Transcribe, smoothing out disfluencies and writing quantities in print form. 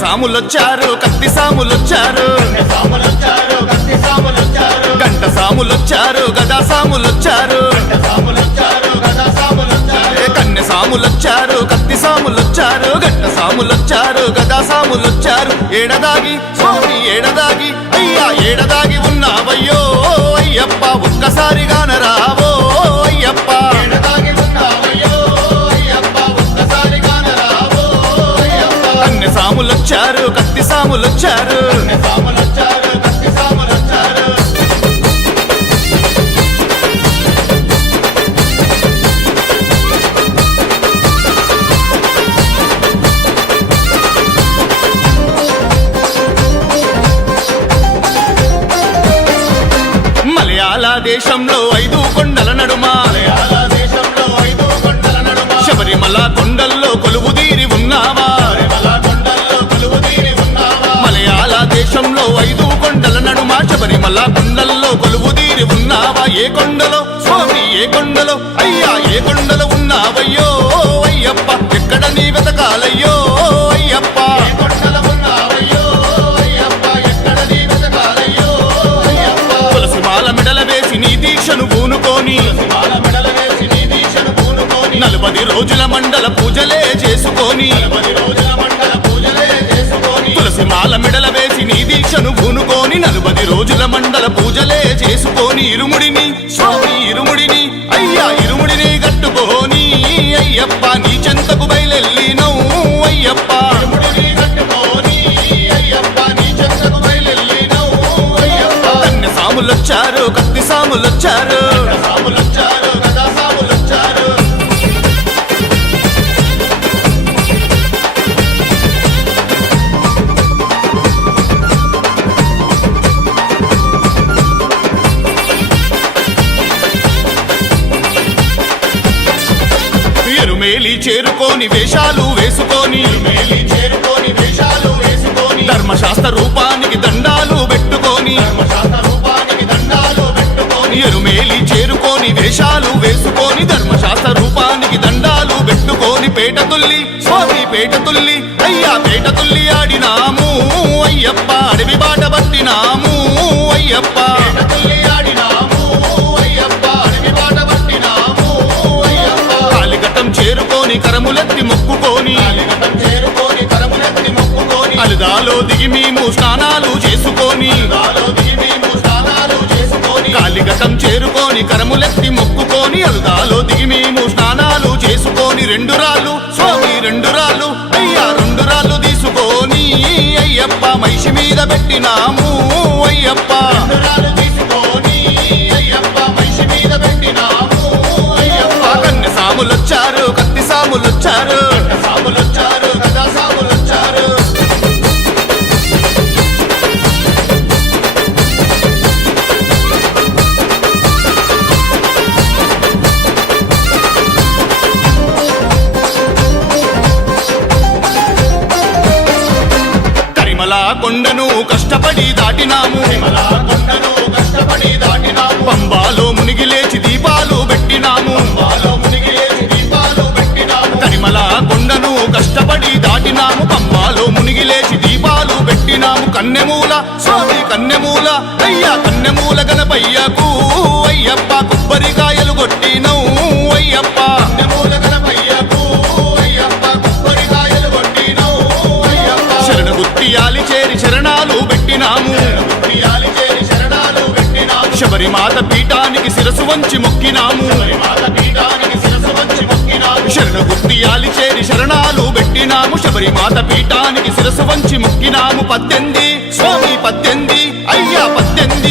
సాములొచ్చారు కత్తి సాములొచ్చారు గంట సాములొచ్చారు గదా సాములొచ్చారు కన్నె సాములొచ్చారు కత్తి సాములొచ్చారు గంట సాములొచ్చారు గదా సాములొచ్చారు ఏడదాగి స్వామి ఏడదాగి అయ్యా ఏడదాగి ఉన్నావయ్యో అయ్యప్ప ఒక్కసారిగా నరావో అయ్యప్ప కన్నె సాములొచ్చారు కత్తి సాములొచ్చారు మలయాళ దేశంలో 5 కొండల నడుమ శబరిమల కొండల్లో కొలువుదీరి ఉన్నావా మలయాళ దేశంలో 5 కొండల నడుమ శబరిమల కొండల్లో కొలువుదీరి ఉన్నావా ఏ కొండలో స్వామి ఏ కొండలో అయ్యా ఏ కొండలో ఉన్నావయ్యో అయ్యప్ప ఎక్కడ నీ వెతకాలయ్యో అయ్యప్ప తులసిమాల మెడల వేసి నీ దీక్షను పూనుకొని 40 రోజుల మండల పూజలే చేసుకొని తులసిమాల మెడల వేసి నీ దీక్షను పూనుకొని 40 రోజుల మండల పూజలే చేసుకొని ఇరుముడిని స్వామి ఇరుముడిని అయ్యా ఇరుముడిని కట్టుకోని అయ్యప్ప నీ చెంతకు బయలెల్లినౌ అయ్యప్ప కన్నె సాములొచ్చారు కత్తి సాములొచ్చారు ఎరుమేలి చేరుకోని వేషాలు వేసుకొని ధర్మశాస్త్ర రూపానికి దండాలు పెట్టుకొని ఎరుమేలి చేరుకోని వేషాలు వేసుకొని ధర్మశాస్త్ర రూపానికి దండాలు పెట్టుకొని పేట తుల్లి స్వామి పేట తుల్లి అయ్యా పేట తుల్లి ఆడినాము అయ్యప్ప అడవి బాట పట్టినాము అయ్యప్ప చేరుకొని కరములెత్తి మొక్కుకొని అలుదాలో దిగి మేము స్నానాలు చేసుకొని కాలిఘటం చేరుకొని కరములెత్తి మొక్కుకొని అలుదాలో దిగి మేము స్నానాలు చేసుకొని 2 రాళ్ళు స్వామి 2 రాళ్ళు అయ్యా 2 రాళ్ళు తీసుకొని అయ్యప్ప మహిషి మీద పెట్టినాము అయ్యప్ప కన్నె సాములొచ్చారు కత్తి సాములొచ్చారు గదా సాములొచ్చారు కరిమల కొండను కష్టపడి దాటినాము పంబాలో మునిగి లేచి దీపాలు పెట్టినాము కరిమల కొండను కష్టపడి దాటినాము పంబాలో మునిగి లేచి దీపాలు పెట్టినాము కన్నెమూల స్వామి కన్నెమూల అయ్యా కన్నెమూల గణపయ్యకు అయ్యప్ప కొబ్బరికాయలు కొట్టినౌ అయ్యప్ప శరణ గుత్తియాలి చేరి శరణాలు పెట్టినాము శబరిమాత పీఠానికి శిరసు వంచి మొక్కినాము శరణ గుత్తియాలి చేరి శరణాలు పెట్టినాము శబరిమాత పీఠానికి శిరసు వంచి మొక్కినాము 18 స్వామి 18 అయ్యా 18